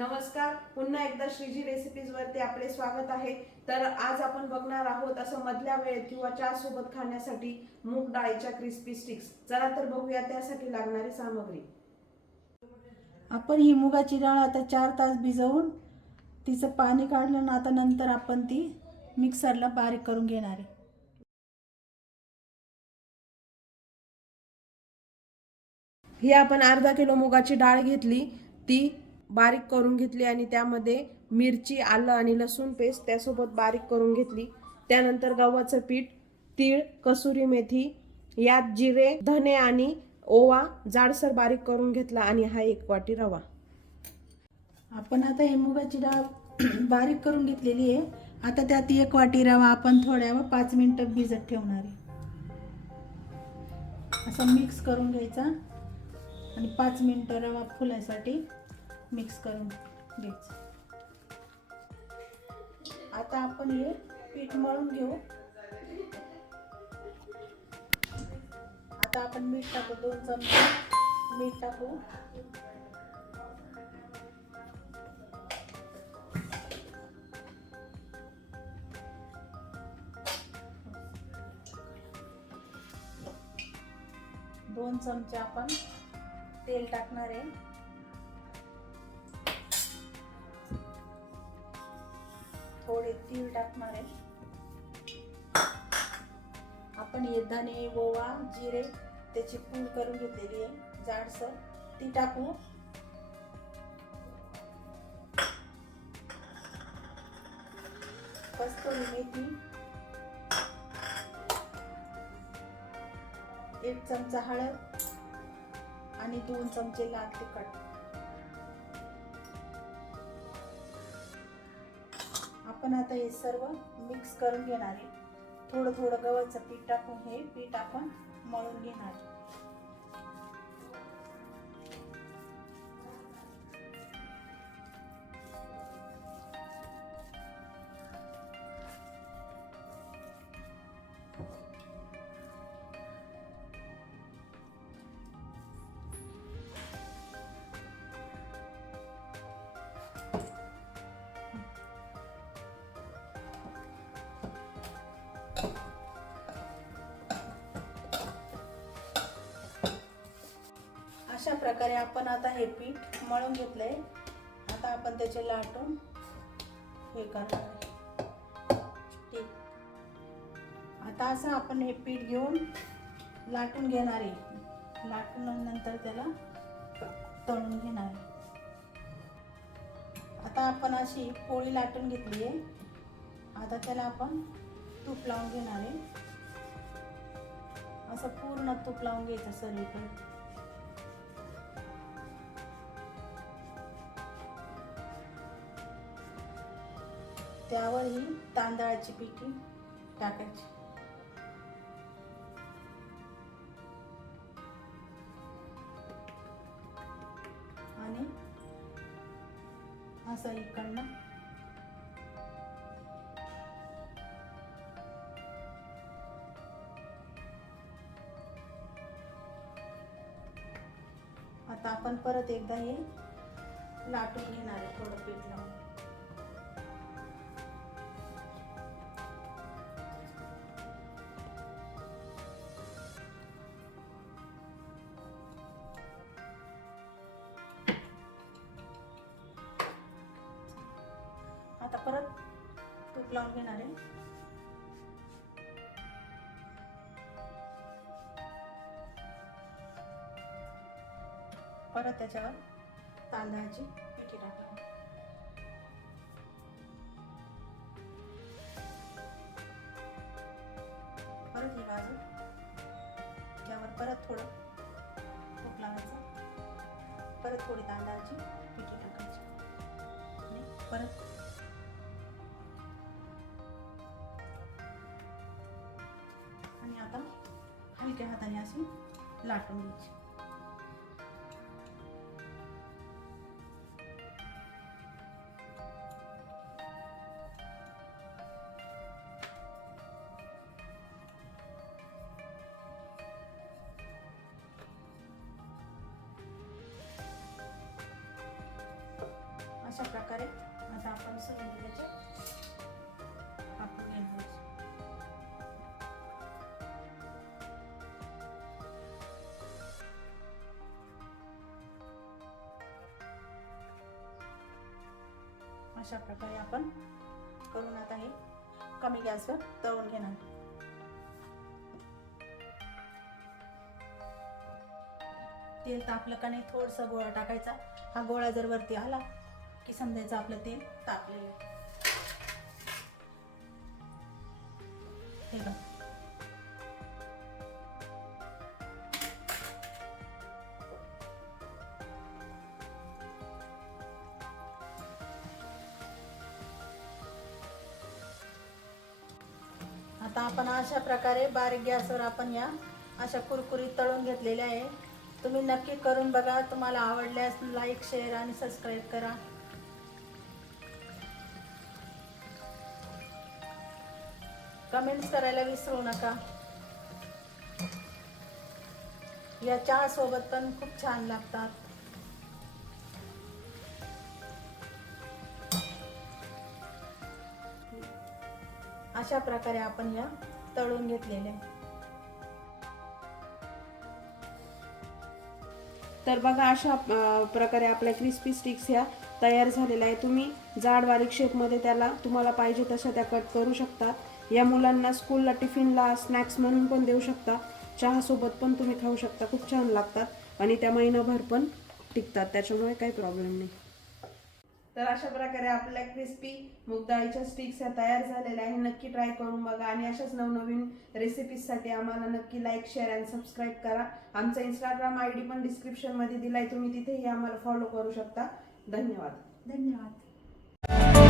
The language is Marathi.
नमस्कार, पुन्हा एकदा श्रीजी रेसिपीज वरती आपले स्वागत आहे। तर आज आपण बघणार आहोत असं मधल्या वेळेत किंवा चहा सोबत खाण्यासाठी मूग डाळीच्या क्रिस्पी स्टिक्स। चला तर बघूया त्यासाठी लागणारी सामग्री। आपण ही मुगाची डाळ आता 4 तास भिजवून तिचं पाणी काढलं ना, आता नंतर आपण ती मिक्सरला बारीक करून घेणार आहे। ही आपण अर्धा किलो मुगाची डाळ घेतली, ती बारीक करून घेतली आणि त्यामध्ये मिरची, आलं आणि लसूण पेस्ट त्यासोबत बारीक करून घेतली। त्यानंतर गव्हाचं पीठ, तीळ, कसुरी मेथी, यात जिरे, धने आणि ओवा जाडसर बारीक करून घेतला आणि हा 1 वाटी रवा। आपण आता ही मुगाची डाळ बारीक करून घेतलेली आहे। आता त्यात 1 वाटी रवा आपण थोड्या वेळ 5 मिनिटं भिजत ठेवणार आहे। असं मिक्स करून घ्यायचा आणि 5 मिनिटं रवा फुलायसाठी मिक्स करून घ्यायचं। आता आपण हे पीठ मळून घेऊ। आता आपण मीठ टाकू, 2 चमचे मीठ टाकू। दोन चमचे आपण तेल टाकणार आहे। थोडे तीळ टाकणार आहे। आपण हे धने, ओवा, जिरे त्याची पूड करून घेतलेली आहे जाडसर, ती टाकू। कस्तुरी मेथी, 1 चमचा हळद आणि 2 चमचे लाल तिखट। आपण आता हे सर्व मिक्स करून घेणार आहे। थोडं थोडं गव्हाचं पीठ टाकून हे पीठ आपण मळून घेणार आहे। अशा प्रकारे आपण आता हे पीठ मळून घेतलंय। आता आपण त्याचे लाटून हे करणार आहे। ठीक, आता असं आपण हे पीठ घेऊन लाटून घेणार आहे। लाटून नंतर त्याला तळून घेणार आहे। आता आपण अशी पोळी लाटून घेतली आहे। आता त्याला आपण तूप लावून घेणार आहे। असं पूर्ण तूप लावून घ्यायचं सगळीकडे। त्यावर ही तांदळाची पिठी टाकायची आणि असं इकडनं आता आपण परत एकदा हे लाटून घेणार आहे थोडं पीठ लावून। आता परत तूप लावून घेणार आहे। परत त्याच्यावर तांदळाची पिठी टाकणार। परत ही बाजू, त्यावर परत थोडं तूप लावायचं, परत थोडी तांदळाची पिठी टाकायची आणि परत आणि आता हलक्या हाताने अशी लाटून घ्यायची। प्रकारे आता आपण सगळे त्याचे कापून घेणार. अशा प्रकारे आपण करून आता हे कमी गॅसवर तळून घेणार. तेल तापलं का नाही थोडसा गोळा टाकायचा. हा गोळा जर वरती आला की समजायचं आपलं तेल तापलेलं आहे. हे बघ. आता आपण अशा प्रकारे बारीक गॅसवर आपण या अशा कुरकुरीत तळून घेतलेल्या आहे. तुम्ही नक्की करून बघा. तुम्हाला आवडल्यास लाईक, शेअर आणि सबस्क्राईब करा. कमेंट्स करायला विसरू नका. या चहा सोबत पण खूप छान लागतात. अशा प्रकारे आपण या तळून घेतलेल्या. तर बघा अशा प्रकारे आपल्या क्रिस्पी स्टिक्स ह्या तयार झालेल्या आहे. तुम्ही जाड बारीक शेपमध्ये त्याला तुम्हाला पाहिजे तशा त्या कट करू शकता. या मुलांना स्कूलला टिफिनला स्नॅक्स म्हणून पण देऊ शकता. चहासोबत पण तुम्ही खाऊ शकता. खूप छान लागतात आणि त्या महिनाभर पण टिकतात, त्याच्यामुळे काही प्रॉब्लेम नाही. तर अशा प्रकारे आपल्या क्रिस्पी मूग डाळीच्या स्टिक्स ह्या तयार झालेल्या आहे. नक्की ट्राय करून बघा आणि अशाच नवनवीन रेसिपीजसाठी आम्हाला नक्की लाईक, शेअर आणि सबस्क्राईब करा. आमचा इंस्टाग्राम ID पण डिस्क्रिप्शनमध्ये दिलाय, तुम्ही तिथेही आम्हाला फॉलो करू शकता. धन्यवाद. धन्यवाद.